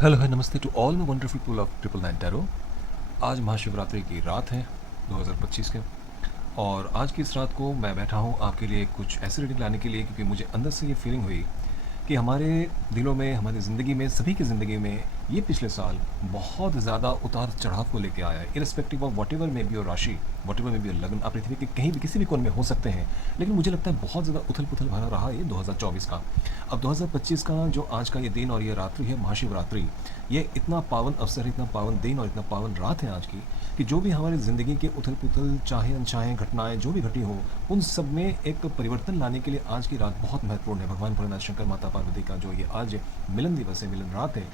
Hello है, नमस्ते to all my wonderful people of triple nine tarot. आज महाशिवरात्रि की रात है 2025 के, और आज की इस रात को मैं बैठा हूँ आपके लिए कुछ ऐसी रीडिंग लाने के लिए, क्योंकि मुझे अंदर से ये फीलिंग हुई कि हमारे दिलों में, हमारी ज़िंदगी में, सभी की ज़िंदगी में ये पिछले साल बहुत ज़्यादा उतार चढ़ाव को लेके आया है। इरिस्पेक्टिव ऑफ वट एवर में बी और राशि, वट एवर में बी और लग्न, आप पृथ्वी के कहीं भी किसी भी कोने में हो सकते हैं, लेकिन मुझे लगता है बहुत ज़्यादा उथल पुथल भरा रहा ये 2024 का। अब 2025 का जो आज का ये दिन और ये रात्रि है महाशिवरात्रि, ये इतना पावन अवसर है, इतना पावन दिन और इतना पावन रात है आज की, कि जो भी हमारी ज़िंदगी के उथल पुथल, चाहे अनचाहे घटनाएं जो भी घटी हो, उन सब में एक परिवर्तन लाने के लिए आज की रात बहुत महत्वपूर्ण है। भगवान भोलेनाथ, शंकर, माता पार्वती का जो ये आज मिलन दिवस है, मिलन रात है,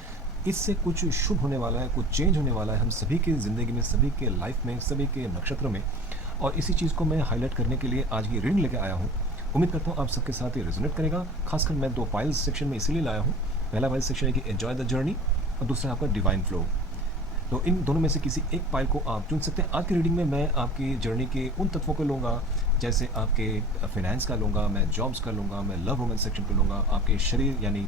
इससे कुछ शुभ होने वाला है, कुछ चेंज होने वाला है हम सभी की ज़िंदगी में, सभी के लाइफ में, सभी के नक्षत्र में। और इसी चीज़ को मैं हाईलाइट करने के लिए आज की रीडिंग लेके आया हूँ। उम्मीद करता हूँ आप सबके साथ ये रेजोनेट करेगा। खासकर मैं दो फाइल्स सेक्शन में इसीलिए लाया हूँ। पहला फाइल सेक्शन है कि एंजॉय द जर्नी, और दूसरा आपका डिवाइन फ्लो। तो इन दोनों में से किसी एक पाइल को आप चुन सकते हैं। आज की रीडिंग में मैं आपकी जर्नी के उन तत्वों को लूँगा, जैसे आपके फाइनेंस का लूँगा, मैं जॉब्स का लूँगा, मैं लव रोमांस सेक्शन को लूँगा, आपके शरीर यानी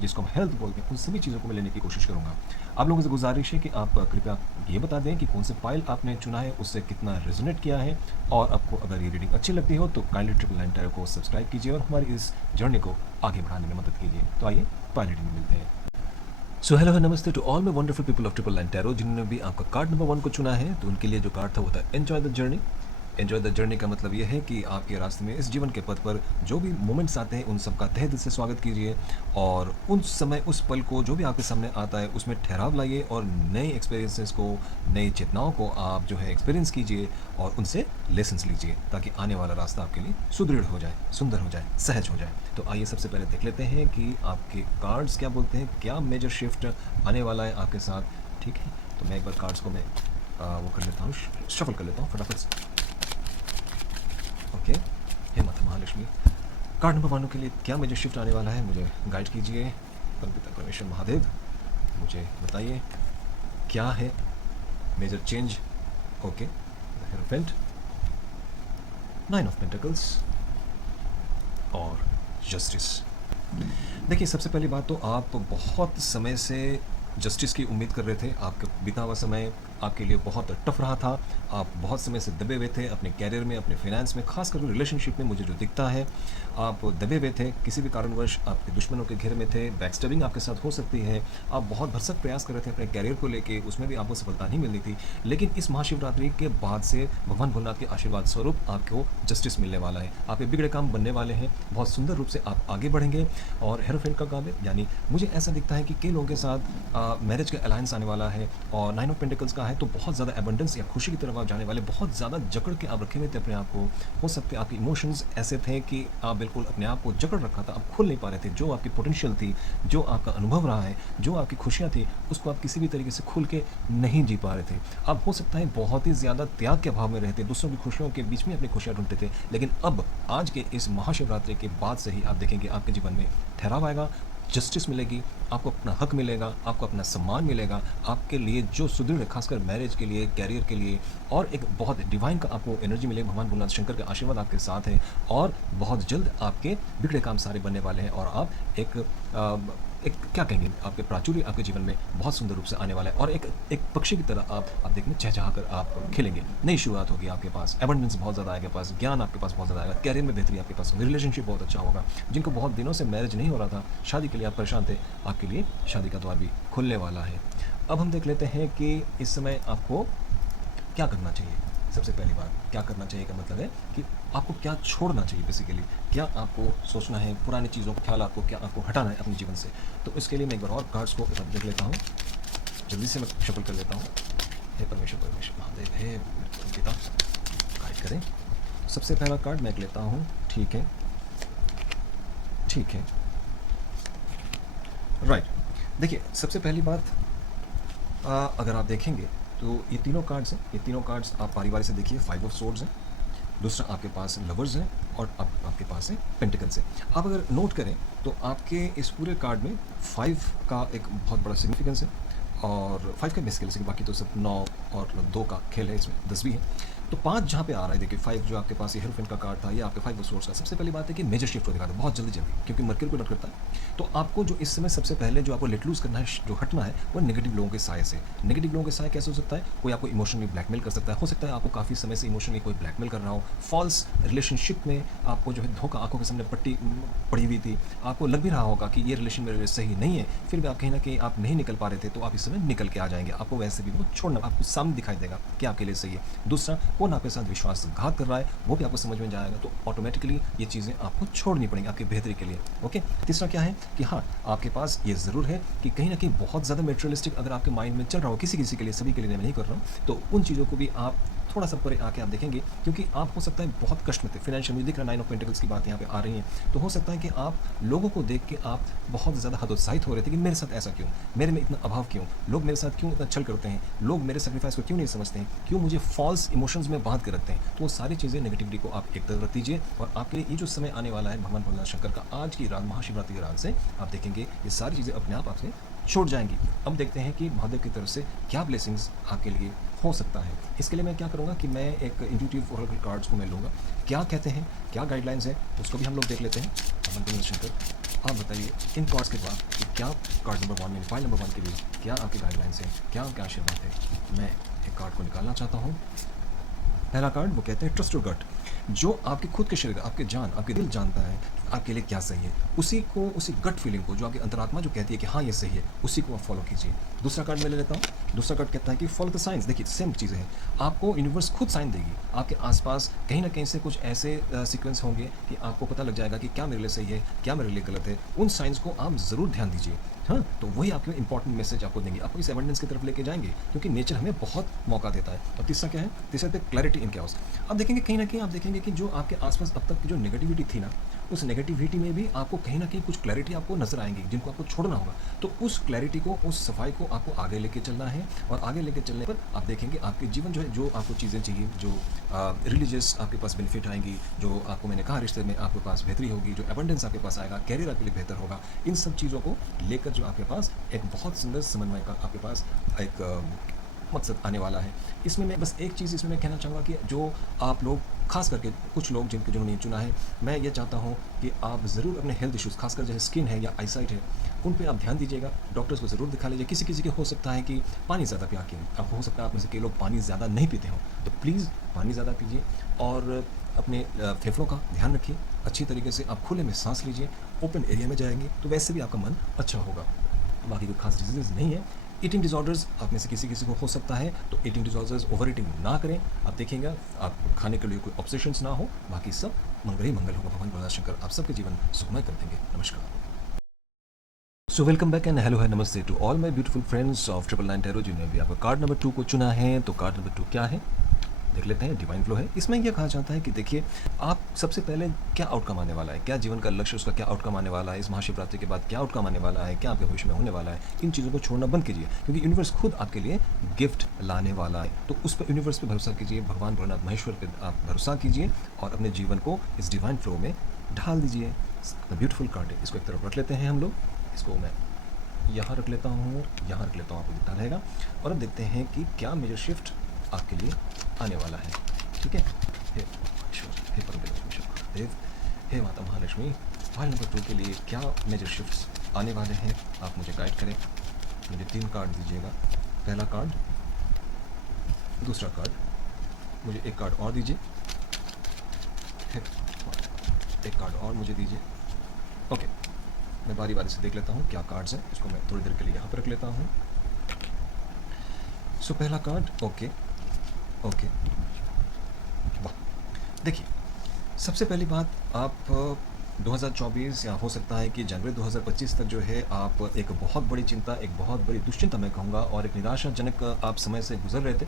जिसको हम हेल्थ बोलते हैं, उन सभी चीज़ों को मैं लेने की कोशिश करूँगा। आप लोगों से गुजारिश है कि आप कृपया ये बता दें कि कौन से पाइल आपने चुना है, उससे कितना रेजोनेट किया है, और आपको अगर ये रीडिंग अच्छी लगती हो तो काइंडली ट्रिपल नाइन टैरो को सब्सक्राइब कीजिए और हमारी इस जर्नी को आगे बढ़ाने में मदद कीजिए। तो आइए पाइल रीडिंग में मिलते हैं। सो हेलो है, नमस्ते to all my wonderful people of triple nine tarot. जिन्होंने भी आपका कार्ड नंबर 1 को चुना है, तो उनके लिए जो कार्ड था वो था enjoy the journey. Enjoy the journey का मतलब ये है कि आपके रास्ते में, इस जीवन के पथ पर जो भी मोमेंट्स आते हैं, उन सब का तहे दिल से स्वागत कीजिए, और उन समय, उस पल को जो भी आपके सामने आता है उसमें ठहराव लाइए, और नए एक्सपीरियंसेस को, नई चेतनाओं को आप जो है एक्सपीरियंस कीजिए, और उनसे लेसन्स लीजिए, ताकि आने वाला रास्ता आपके लिए सुदृढ़ हो जाए, सुंदर हो जाए, सहज हो जाए। तो आइए सबसे पहले देख लेते हैं कि आपके कार्ड्स क्या बोलते हैं, क्या मेजर शिफ्ट आने वाला है आपके साथ। ठीक है, तो मैं एक बार कार्ड्स को मैं वो कर लेता हूँ, शफल कर लेता हूँ फटाफट से। ओके, हे माता महालक्ष्मी, कार्ड नंबर 1 के लिए क्या मेजर शिफ्ट आने वाला है, मुझे गाइड कीजिए। परमपिता परमेश्वर महादेव, मुझे बताइए क्या है major change. Okay, hierophant, 9 of pentacles और जस्टिस। देखिए, सबसे पहली बात तो आप बहुत समय से जस्टिस की उम्मीद कर रहे थे। आपका बीता हुआ समय आपके लिए बहुत टफ रहा था। आप बहुत समय से दबे हुए थे अपने कैरियर में, अपने फाइनेंस में, खासकर रिलेशनशिप में मुझे जो दिखता है, आप दबे हुए थे। किसी भी कारणवश आपके दुश्मनों के घेरे में थे, बैकस्टैबिंग आपके साथ हो सकती है। आप बहुत भरसक प्रयास कर रहे थे अपने कैरियर को लेके, उसमें भी आपको सफलता नहीं मिल रही थी। लेकिन इस महाशिवरात्रि के बाद से भगवान भोलेनाथ के आशीर्वाद स्वरूप आपको जस्टिस मिलने वाला है। आपके बिगड़े काम बनने वाले हैं, बहुत सुंदर रूप से आप आगे बढ़ेंगे। और हेरोफेंट का काम है, यानी मुझे ऐसा दिखता है कि कई लोगों के साथ मैरिज का अलायंस आने वाला है, और 9 ऑफ पेंटिकल्स का है, तो बहुत ज़्यादा एबंडेंस या खुशी की तरफ आप जाने वाले। बहुत ज़्यादा जकड़ के आप रखे हुए थे अपने आप को। हो सकते आपके इमोशंस ऐसे थे कि आप बिल्कुल अपने आप को जकड़ रखा था, आप खुल नहीं पा रहे थे। जो आपकी पोटेंशियल थी, जो आपका अनुभव रहा है, जो आपकी खुशियाँ थी, उसको आप किसी भी तरीके से खुल के नहीं जी पा रहे थे। आप हो सकता है बहुत ही ज़्यादा त्याग के अभाव में रहते, दूसरों की खुशियों के बीच में अपनी खुशियाँ ढूंढते थे। लेकिन अब आज के इस महाशिवरात्रि के बाद से ही आप देखेंगे आपके जीवन में ठहराव आएगा, जस्टिस मिलेगी, आपको अपना हक मिलेगा, आपको अपना सम्मान मिलेगा। आपके लिए जो सुदृढ़ है, खासकर मैरिज के लिए, कैरियर के लिए, और एक बहुत डिवाइन का आपको एनर्जी मिलेगी। भगवान भोलेनाथ शंकर का आशीर्वाद आपके साथ है, और बहुत जल्द आपके बिगड़े काम सारे बनने वाले हैं, और आप एक क्या कहेंगे, आपके प्राचुर्य आपके जीवन में बहुत सुंदर रूप से आने वाला है, और एक पक्षी की तरह आप देखने चहचहा कर आप खिलेंगे। नई शुरुआत होगी आपके पास, एबंडेंस बहुत ज़्यादा आएगा, पास ज्ञान आपके पास बहुत ज़्यादा आएगा, कैरियर में बेहतरी आपके पास होगी, रिलेशनशिप बहुत अच्छा होगा। जिनको बहुत दिनों से मैरिज नहीं हो रहा था, शादी के लिए आप परेशान थे, आपके लिए शादी का द्वार भी खुलने वाला है। अब हम देख लेते हैं कि इस समय आपको क्या करना चाहिए। सबसे पहली बात, क्या करना चाहिए का मतलब है कि आपको क्या छोड़ना चाहिए। बेसिकली क्या आपको सोचना है, पुरानी चीज़ों के ख्याल आपको क्या आपको हटाना है अपने जीवन से। तो इसके लिए मैं एक बार और कार्ड्स को देख लेता हूँ, जल्दी से मैं शफल कर लेता हूँ। हे परमेश्वर, परमेश्वर महादेव, हे पिता, गाइड करें। सबसे पहला कार्ड मैं लेता हूँ। ठीक है, ठीक है, राइट। देखिए, सबसे पहली बात, अगर आप देखेंगे तो ये तीनों कार्ड्स हैं, ये तीनों कार्ड्स आप पारिवारिक से देखिए, 5 ऑफ सोर्ड्स हैं, दूसरा आपके पास लवर्स हैं, और आपके पास है पेंटिकल्स है। आप अगर नोट करें तो आपके इस पूरे कार्ड में 5 का एक बहुत बड़ा सिग्निफिकेंस है, और 5 का बेसिकली, बाकी तो सब 9 और 2 का खेल है, इसमें 10 भी है। तो 5 जहाँ पे आ रहा है, देखिए 5 जो आपके पास ये हेरोफेंट का कार्ड था, ये आपके 5 ऑफ सोर्स का। सबसे पहली बात है कि मेजर शिफ्ट को दिखाता है बहुत जल्दी-जल्दी, क्योंकि मर्क्यूरी को नोट करता है। तो आपको जो इस समय सबसे पहले जो आपको लेट लूज़ करना है, जो हटना है, वो नेगेटिव लोगों के साये से। नेगेटिव लोगों के साये कैसे हो सकता है? कोई आपको इमोशनली ब्लैकमेल कर सकता है। हो सकता है आपको काफ़ी समय से इमोशनली कोई ब्लैकमेल कर रहा हो। फ़ॉल्स रिलेशनशिप में आपको जो है धोखा, आँखों के सामने पट्टी पड़ी हुई थी। आपको लग भी रहा होगा कि ये रिलेशन मेरे लिए सही नहीं है, फिर भी आप कहीं न कहीं आप नहीं निकल पा रहे थे, तो आप इस समय निकल के आ जाएँगे। आपको वैसे भी वो छोड़ना, आपको सामने दिखाई देगा कि आपके लिए सही है। दूसरा, कौन आपके साथ विश्वासघात कर रहा है, वो भी आपको समझ में जाएगा, तो ऑटोमेटिकली ये चीज़ें आपको छोड़नी पड़ेंगी आपकी बेहतरी के लिए। ओके? तीसरा क्या है कि हाँ, आपके पास ये ज़रूर है कि कहीं न कहीं बहुत ज़्यादा मटेरियलिस्टिक अगर आपके माइंड में चल रहा हो, किसी-किसी के लिए, सभी के लिए मैं नहीं कर रहा हूँ, तो उन चीज़ों को भी आप थोड़ा-सा परे आके आप देखेंगे, क्योंकि आप हो सकता है बहुत कष्ट में थे, फाइनेंशियल मुझे दिख रहा है 9 ऑफ पेंटिकल्स की बात यहाँ पे आ रही है। तो हो सकता है कि आप लोगों को देख के आप बहुत ज़्यादा हतोत्साहित हो रहे थे कि मेरे साथ ऐसा क्यों? मेरे में इतना अभाव क्यों? लोग मेरे साथ क्यों इतना छल करते हैं? लोग मेरे सैक्रिफाइस को क्यों नहीं समझते हैं? क्यों मुझे फ़ॉल्स इमोशंस में बाँध के रखते हैं? तो वो सारी चीज़ें नेगेटिविटी को आप एक तरफ रख दीजिए, और आपके लिए ये जो समय आने वाला है भगवान भोलेनाथ शंकर का आज की रात, महाशिवरात्रि की रात से आप देखेंगे ये सारी चीज़ें अपने आप आपसे छूट जाएँगी। अब देखते हैं कि महादेव की तरफ से क्या ब्लेसिंग्स आपके लिए हो सकता है। इसके लिए मैं क्या करूँगा कि मैं एक इंट्यूटिव ओरेकल कार्ड्स को मैं लूँगा, क्या कहते हैं, क्या गाइडलाइंस है, उसको भी हम लोग देख लेते हैं। भगवान भोलेनाथ शंकर, आप बताइए इन कार्ड्स के बाद कि क्या कार्ड नंबर 1 में, फाइल नंबर 1 के लिए क्या आपकी गाइडलाइंस है, क्या आपके आशीर्वाद है। मैं एक कार्ड को निकालना चाहता हूँ। पहला कार्ड वो कहते हैं ट्रस्ट योर गट। जो आपके खुद के शरीर, आपके जान, आपके दिल जानता है कि आपके लिए क्या सही है, उसी को, उसी गट फीलिंग को, जो आपकी अंतरात्मा जो कहती है कि हाँ ये सही है, उसी को आप फॉलो कीजिए। दूसरा कार्ड मैं ले लेता हूँ। दूसरा कार्ड कहता है कि फॉलो द साइंस। देखिए सेम चीज़ें हैं, आपको यूनिवर्स खुद साइन देगी। आपके आसपास कहीं ना कहीं से कुछ ऐसे सीक्वेंस होंगे कि आपको पता लग जाएगा कि क्या मेरे लिए सही है, क्या मेरे लिए गलत है। उन साइंस को आप ज़रूर ध्यान दीजिए। हाँ, तो वही आपके इंपॉर्टेंट मैसेज आपको देंगे, आपको इस एबंडेंस की तरफ लेके जाएंगे, क्योंकि नेचर हमें बहुत मौका देता है। और तीसरा क्या है? तीसरा है क्लैरिटी इन कैओस। अब देखेंगे कहीं ना कहीं आप देखेंगे कि जो आपके आसपास अब तक की जो नेगेटिविटी थी ना, उस नेगेटिविटी में भी आपको कहीं ना कहीं कुछ क्लैरिटी आपको नजर आएंगी, जिनको आपको छोड़ना होगा। तो उस क्लैरिटी को, उस सफाई को आपको आगे लेके चलना है, और आगे लेके चलने पर आप देखेंगे आपके जीवन जो है, जो आपको चीज़ें चाहिए, जो रिलीजियस आपके पास बेनिफिट आएंगी, जो आपको मैंने कहा रिश्ते में आपके पास बेहतरी होगी, जो एबंडेंस आपके पास आएगा, कैरियर आपके लिए बेहतर होगा, इन सब चीज़ों को लेकर जो आपके पास एक बहुत सुंदर समन्वय का आपके पास एक मकसद आने वाला है। इसमें मैं बस एक चीज़ इसमें मैं कहना चाहूँगा कि जो आप लोग, खास करके कुछ लोग जिन्होंने चुना है, मैं ये चाहता हूँ कि आप ज़रूर अपने हेल्थ इश्यूज़, खासकर जैसे स्किन है या आईसाइट है, उन पे आप ध्यान दीजिएगा। डॉक्टर्स को ज़रूर दिखा लीजिए। किसी किसी के हो सकता है कि पानी ज़्यादा पिया के, अब हो सकता है आप में से कई लोग पानी ज़्यादा नहीं पीते हों, तो प्लीज़ पानी ज़्यादा पीजिए, और अपने फेफड़ों का ध्यान रखिए। अच्छी तरीके से आप खुले में सांस लीजिए, ओपन एरिया में जाएंगे तो वैसे भी आपका मन अच्छा होगा। बाकी कोई खास डिजीज़ नहीं है। ईटिंग डिसऑर्डर्स आप में से किसी किसी को हो सकता है, तो ईटिंग डिसऑर्डर्स, ओवर ईटिंग ना करें। आप देखेंगे आप खाने के लिए कोई ऑब्सेशंस ना हो, बाकी सब मंगल ही मंगल होगा। भगवान भोलेनाथ शंकर आप सबके जीवन सुखमय कर देंगे। नमस्कार। So welcome back and hello है, नमस्ते to all my beautiful friends of 999 tarot, जिन्होंने भी आपका कार्ड नंबर 2 को चुना है। तो कार्ड नंबर 2 क्या है देख लेते हैं। डिवाइन फ्लो है। इसमें यह कहा जाता है कि देखिए आप सबसे पहले क्या आउटकम आने वाला है, क्या जीवन का लक्ष्य, उसका क्या आउटकम आने वाला है, इस महाशिवरात्रि के बाद क्या आउटकम आने वाला है, क्या आपके भविष्य में होने वाला है, इन चीज़ों को छोड़ना बंद कीजिए, क्योंकि यूनिवर्स खुद आपके लिए गिफ्ट लाने वाला है। तो उस पर, यूनिवर्स पर भरोसा कीजिए, भगवान भोलेनाथ महेश्वर पर आप भरोसा कीजिए, और अपने जीवन को इस डिवाइन फ्लो में ढाल दीजिए। ब्यूटीफुल कार्ड है, इसको एक तरफ रख लेते हैं हम लोग। इसको मैं यहाँ रख लेता हूँ, यहाँ रख लेता हूँ, आपको दिखता रहेगा। और अब देखते हैं कि क्या मेजर शिफ्ट आपके लिए आने वाला है। ठीक है। हे ईश्वर, हे परमेश्वर महादेव, हे माता महालक्ष्मी, फाइल नंबर 2 के लिए क्या मेजर शिफ्ट्स आने वाले हैं, आप मुझे गाइड करें। मुझे 3 कार्ड दीजिएगा। पहला कार्ड, दूसरा कार्ड, मुझे एक कार्ड और दीजिए, एक कार्ड और मुझे दीजिए। ओके, मैं बारी बारी से देख लेता हूँ क्या कार्ड्स हैं। इसको मैं थोड़ी देर के लिए यहाँ पर रख लेता हूँ। सो पहला कार्ड, ओके ओके, वाह। देखिए सबसे पहली बात, आप 2024 या हो सकता है कि जनवरी 2025 तक जो है आप एक बहुत बड़ी चिंता, एक बहुत बड़ी दुश्चिंता मैं कहूँगा, और एक निराशाजनक आप समय से गुजर रहे थे।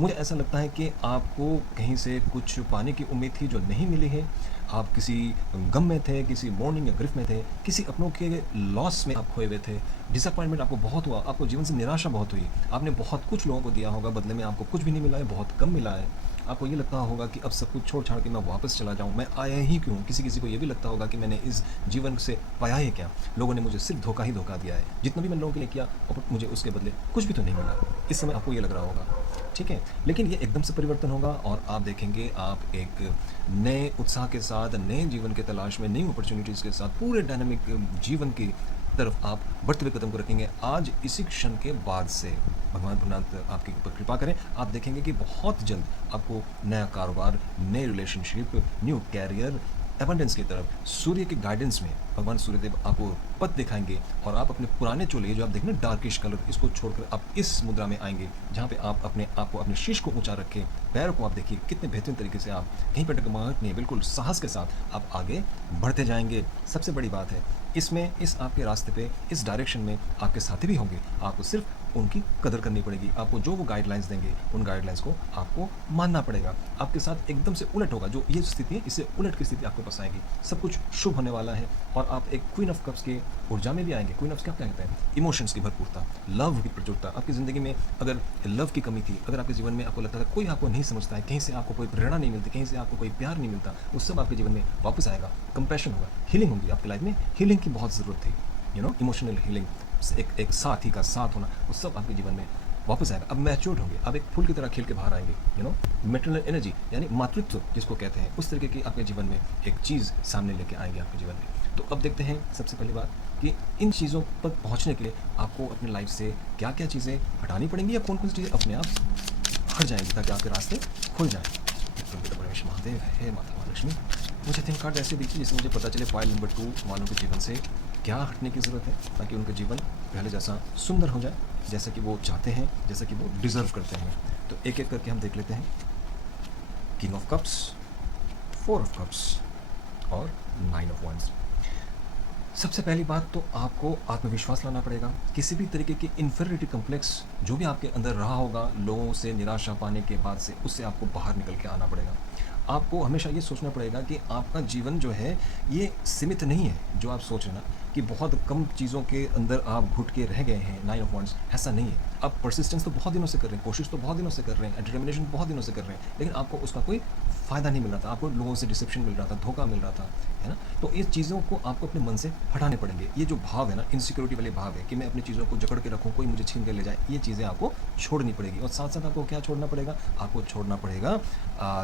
मुझे ऐसा लगता है कि आपको कहीं से कुछ पाने की उम्मीद थी जो नहीं मिली है। आप किसी गम में थे, किसी मोर्निंग या ग्रिफ में थे, किसी अपनों के लॉस में आप खोए हुए थे। डिसअपॉइंटमेंट आपको बहुत हुआ, आपको जीवन से निराशा बहुत हुई। आपने बहुत कुछ लोगों को दिया होगा, बदले में आपको कुछ भी नहीं मिला है, बहुत कम मिला है। आपको ये लगता होगा कि अब सब कुछ छोड़ छाड़ के मैं वापस चला जाऊँ, मैं आया ही क्यों? किसी किसी को ये भी लगता होगा कि मैंने इस जीवन से पाया ही क्या? लोगों ने मुझे सिर्फ धोखा ही धोखा दिया है, जितना भी मैंने लोगों के लिए किया और मुझे उसके बदले कुछ भी तो नहीं मिला। इस समय आपको ये लग रहा होगा, ठीक है? लेकिन ये एकदम से परिवर्तन होगा और आप देखेंगे आप एक नए उत्साह के साथ, नए जीवन की तलाश में, नई अपॉर्चुनिटीज़ के साथ पूरे डायनामिक जीवन की तरफ आप बढ़ते हुए कदम को रखेंगे। आज इसी क्षण के बाद से भगवान भोलेनाथ आपके ऊपर कृपा करें, आप देखेंगे कि बहुत जल्द आपको नया कारोबार, नए रिलेशनशिप, न्यू कैरियर, एबंडेंस की तरफ सूर्य के गाइडेंस में भगवान सूर्यदेव आपको पथ दिखाएंगे और आप अपने पुराने चोले जो आप देखें ना डार्किश कलर, इसको छोड़कर आप इस मुद्रा में आएंगे जहाँ पे आप अपने आप को, अपने शीश को ऊंचा रखें, पैरों को आप देखिए कितने बेहतरीन तरीके से आप कहीं पर डगमगाहट नहीं, बिल्कुल साहस के साथ आप आगे बढ़ते जाएंगे। सबसे बड़ी बात है इसमें, इस आपके रास्ते पे, इस डायरेक्शन में आपके साथी भी होंगे, आपको सिर्फ उनकी कदर करनी पड़ेगी। आपको जो वो गाइडलाइंस देंगे उन गाइडलाइंस को आपको मानना पड़ेगा। आपके साथ एकदम से उलट होगा, जो ये स्थिति है इससे उलट की स्थिति आपके पास आएगी। सब कुछ शुभ होने वाला है और आप एक क्वीन ऑफ कप्स की ऊर्जा में भी आएंगे। क्वीन ऑफ क्या कहते हैं? इमोशंस की भरपूरता, लव की प्रचुरता। आपकी ज़िंदगी में अगर लव की कमी थी, अगर आपके जीवन में आपको लगता था कोई आपको नहीं समझता है, कहीं से आपको कोई प्रेरणा नहीं मिलती, कहीं से आपको कोई प्यार नहीं मिलता, वो सब आपके जीवन में वापस आएगा। कंपैशन होगा, हीलिंग होगी। आपकी लाइफ में हीलिंग की बहुत ज़रूरत थी, इमोशनल हीलिंग, एक साथी का साथ होना, वो सब आपके जीवन में वापस आएगा। अब मैच्योर्ड होंगे, अब एक फूल की तरह खिल के बाहर आएंगे। मैटरनल एनर्जी यानी मातृत्व जिसको कहते हैं, उस तरीके की आपके जीवन में एक चीज़ सामने लेके आएंगे आपके जीवन में। तो अब देखते हैं सबसे पहली बात कि इन चीज़ों पर पहुंचने के लिए आपको अपनी लाइफ से क्या क्या चीज़ें हटानी पड़ेंगी या कौन कौन सी चीज़ें अपने आप हट जाएंगी ताकि आपके रास्ते खुल जाएँ। परमेश्वर महादेव है, माता महालक्ष्मी, मुझे 3 कार्ड ऐसे दिखी जिससे मुझे पता चले फाइल नंबर 2 वालों के जीवन से क्या हटने की ज़रूरत है ताकि उनका जीवन पहले जैसा सुंदर हो जाए, जैसा कि वो चाहते हैं, जैसा कि वो डिज़र्व करते हैं। तो एक एक करके हम देख लेते हैं। King of cups, 4 of cups और 9 ऑफ वंस। सबसे पहली बात तो आपको आत्मविश्वास लाना पड़ेगा। किसी भी तरीके की इन्फीरियरिटी कम्प्लेक्स जो भी आपके अंदर रहा होगा लोगों से निराशा पाने के बाद से, उससे आपको बाहर निकल के आना पड़ेगा। आपको हमेशा ये सोचना पड़ेगा कि आपका जीवन जो है ये सीमित नहीं है। जो आप सोच रहे हैं ना कि बहुत कम चीज़ों के अंदर आप घुट के रह गए हैं, 9 ऑफ वंस, ऐसा नहीं है। आप परसिस्टेंस तो बहुत दिनों से कर रहे हैं, कोशिश तो बहुत दिनों से कर रहे हैं, डिटर्मिनेशन बहुत दिनों से कर रहे हैं, लेकिन आपको उसका कोई फ़ायदा नहीं मिल रहा था। आपको लोगों से डिसेप्शन मिल रहा था, धोखा मिल रहा था, है ना? तो इस चीज़ों को आपको अपने मन से हटाने पड़ेंगे। ये जो भाव है ना, इनसिक्योरिटी वाले भाव है कि मैं अपनी चीज़ों को जकड़ के रखूँ, कोई मुझे छीन के ले जाए, ये चीज़ें आपको छोड़नी पड़ेगी। और साथ साथ आपको क्या छोड़ना पड़ेगा? आपको छोड़ना पड़ेगा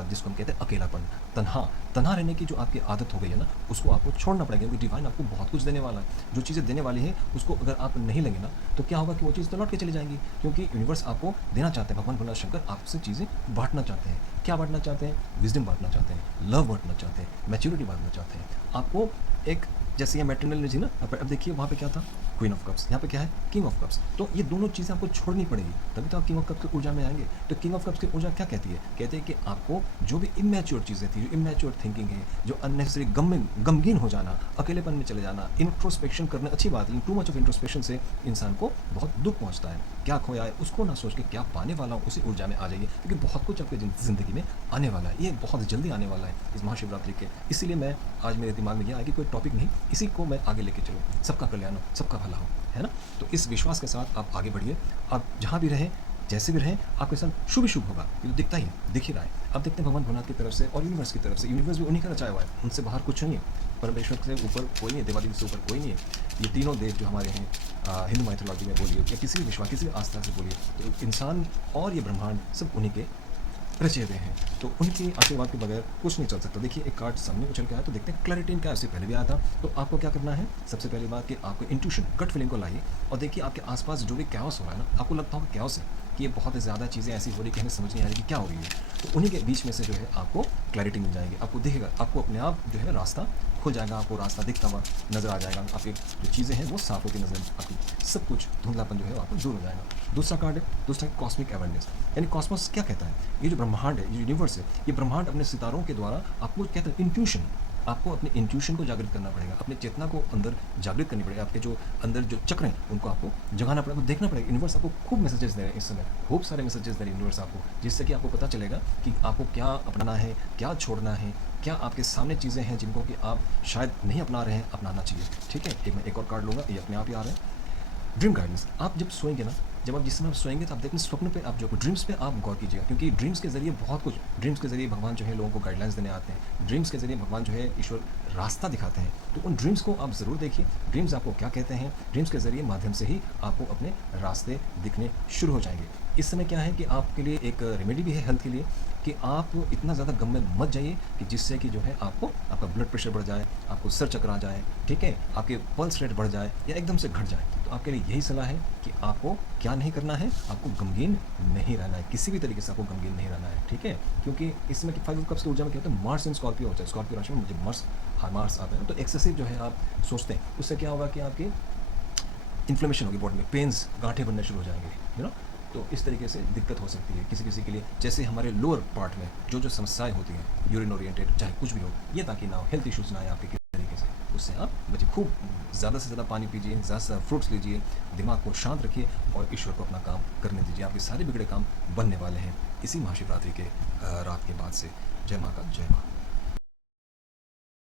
जिसको हम कहते हैं अकेलापन, तन्हा रहने की जो आपकी आदत हो गई है ना, उसको आपको छोड़ना पड़ेगा क्योंकि डिवाइन आपको बहुत कुछ देने वाला है। जो चीज़ें देने वाली है उसको अगर आप नहीं लेंगे ना तो क्या होगा कि वो चीज़ तो लौट के चली जाएंगी, क्योंकि यूनिवर्स आपको देना चाहते हैं। भगवान भोलेनाथ शंकर आपसे चीज़ें बांटना चाहते हैं। क्या बांटना चाहते हैं? विजडम बांटना चाहते हैं, लव बांटना चाहते हैं, मैच्योरिटी बांटना चाहते हैं। आपको एक जैसे ये मैटरनल एनर्जी ना, अब देखिए वहाँ पे क्या था, क्वीन ऑफ कप्स, यहाँ पे क्या है, किंग ऑफ कप्स। तो ये दोनों चीज़ें आपको छोड़नी पड़ेगी तभी तो आप किंग ऑफ कप्स की ऊर्जा में आएंगे। तो किंग ऑफ कप्स की ऊर्जा क्या कहती है? कहते हैं कि आपको जो भी इमेच्योर चीज़ें थी, जो इमेच्योर थिंकिंग है, जो अननेसेसरी गमगीन हो जाना, अकेलेपन में चले जाना, इंट्रोस्पेक्शन करना अच्छी बात है, लेकिन टू मच ऑफ इंट्रोस्पेक्शन से इंसान को बहुत दुख पहुँचता है। क्या खोया है उसको ना सोच के क्या पाने वाला हूँ उसी ऊर्जा में आ जाइए, क्योंकि बहुत कुछ आपकी ज़िंदगी में आने वाला है, ये बहुत जल्दी आने वाला है इस महाशिवरात्रि के। इसीलिए मैं आज मेरे दिमाग में यह आया कि कोई टॉपिक नहीं, इसी को मैं आगे लेके चलूँ, सबका कल्याण हो, सबका भला हो, है ना? तो इस विश्वास के साथ आप आगे बढ़िए। आप जहाँ भी रहें, जैसे भी रहें, आपके साथ शुभ ही शुभ होगा, ये तो दिखता ही है, दिख ही रहा है। अब देखते हैं भगवान भोलेनाथ की तरफ से और यूनिवर्स की तरफ से। यूनिवर्स भी उन्हीं का रचाया हुआ है, उनसे बाहर कुछ नहीं है। परमेश्वर से ऊपर कोई नहीं है, देवादेवी से ऊपर कोई नहीं है। ये तीनों देव जो हमारे हैं, हिंदू माइथोलॉजी में बोलिए या किसी भी विश्वास, किसी भी आस्था से बोलिए, तो इंसान और ये ब्रह्मांड सब उन्हीं के रचे हुए हैं। तो उनके आशीर्वाद के बगैर कुछ नहीं चल सकता। देखिए एक कार्ड सामने उछल के आया तो देखते हैं क्लैरिटी क्या, इससे पहले भी आया था। तो आपको क्या करना है? सबसे पहली बात कि आपको इंट्यूशन, गट फीलिंग को लाइए और देखिए आपके आसपास जो भी कैओस हो रहा है ना, आपको लगता होगा कैओस है कि ये बहुत ज़्यादा चीज़ें ऐसी हो रही कि हमें समझ नहीं आ रही कि क्या हो रही है। तो उन्हीं के बीच में से जो है आपको क्लैरिटी मिल जाएगी, आपको दिखेगा, आपको अपने आप जो है रास्ता खुल जाएगा, आपको रास्ता दिखता हुआ नज़र आ जाएगा, आपकी जो चीज़ें हैं वो साफ होती नजर, आपकी सब कुछ धुंधलापन जो है आपको दूर हो जाएगा। दूसरा कार्ड है, दूसरा कॉस्मिक अवेयरनेस, यानी कॉस्मोस क्या कहता है? ये जो ब्रह्मांड है, ये यूनिवर्स है, ये ब्रह्मांड अपने सितारों के द्वारा आपको कहते हैं इंट्यूशन, आपको अपने इंट्यूशन को जागृत करना पड़ेगा, अपनी चेतना को अंदर जागृत करनी पड़ेगी। आपके जो अंदर जो चक्र हैं उनको आपको जगाना पड़ेगा, देखना पड़ेगा। यूनिवर्स आपको खूब मैसेजेस दे रहे हैं इस समय, खूब सारे मैसेजेस दे रहे हैं यूनिवर्स आपको, जिससे कि आपको पता चलेगा कि आपको क्या अपनाना है, क्या छोड़ना है, क्या आपके सामने चीज़ें हैं जिनको कि आप शायद नहीं अपना रहे हैं, अपनाना चाहिए। ठीक है, मैं एक और कार्ड लूँगा, ये अपने आप ही आ रहे हैं। ड्रीम गाइडेंस, आप जब सोएंगे ना जब आप जिस समय आप सोएंगे तो आप देखने स्वप्न पे आप जो ड्रीम्स पे आप गौर कीजिएगा, क्योंकि ड्रीम्स के ज़रिए बहुत कुछ, ड्रीम्स के ज़रिए भगवान जो है लोगों को गाइडलाइंस देने आते हैं, ड्रीम्स के ज़रिए भगवान जो है ईश्वर रास्ता दिखाते हैं। तो उन ड्रीम्स को आप ज़रूर देखिए, ड्रीम्स आपको क्या कहते हैं, ड्रीम्स के ज़रिए माध्यम से ही आपको अपने रास्ते दिखने शुरू हो जाएंगे। इस समय क्या है कि आपके लिए एक रेमेडी भी है हेल्थ के लिए, कि आप इतना ज़्यादा गम में मत जाइए कि जिससे कि जो है आपको आपका ब्लड प्रेशर बढ़ जाए, आपको सर चकरा जाए, ठीक है, आपके पल्स रेट बढ़ जाए या एकदम से घट जाए। तो आपके लिए यही सलाह है कि आपको क्या नहीं करना है, आपको गमगीन नहीं रहना है, किसी भी तरीके से आपको गमगीन नहीं रहना है, ठीक है। क्योंकि इसमें कि 5 कप्स की ऊर्जा में क्या होता है, मार्स इन स्कॉर्पियो होता है, स्कॉर्पियो राशि में मुझे मार्स आता है, तो एक्सेसिव जो है आप सोचते हैं, उससे क्या होगा कि आपकी इन्फ्लेमेशन होगी बॉडी में, पेन्स, गांठें बनने शुरू हो जाएंगे, तो इस तरीके से दिक्कत हो सकती है किसी किसी के लिए। जैसे हमारे लोअर पार्ट में जो जो समस्याएं होती हैं, यूरिन ओरिएंटेड चाहे कुछ भी हो, ये ताकि ना हो, हेल्थ इश्यूज़ ना आए आपके किसी तरीके से, उससे आप बचिए। खूब ज़्यादा से ज़्यादा पानी पीजिए, ज़्यादा से ज़्यादा फ्रूट्स लीजिए, दिमाग को शांत रखिए और ईश्वर को अपना काम करने दीजिए। आपके सारे बिगड़े काम बनने वाले हैं इसी महाशिवरात्रि के रात के बाद से। जय माँ का जय माँ।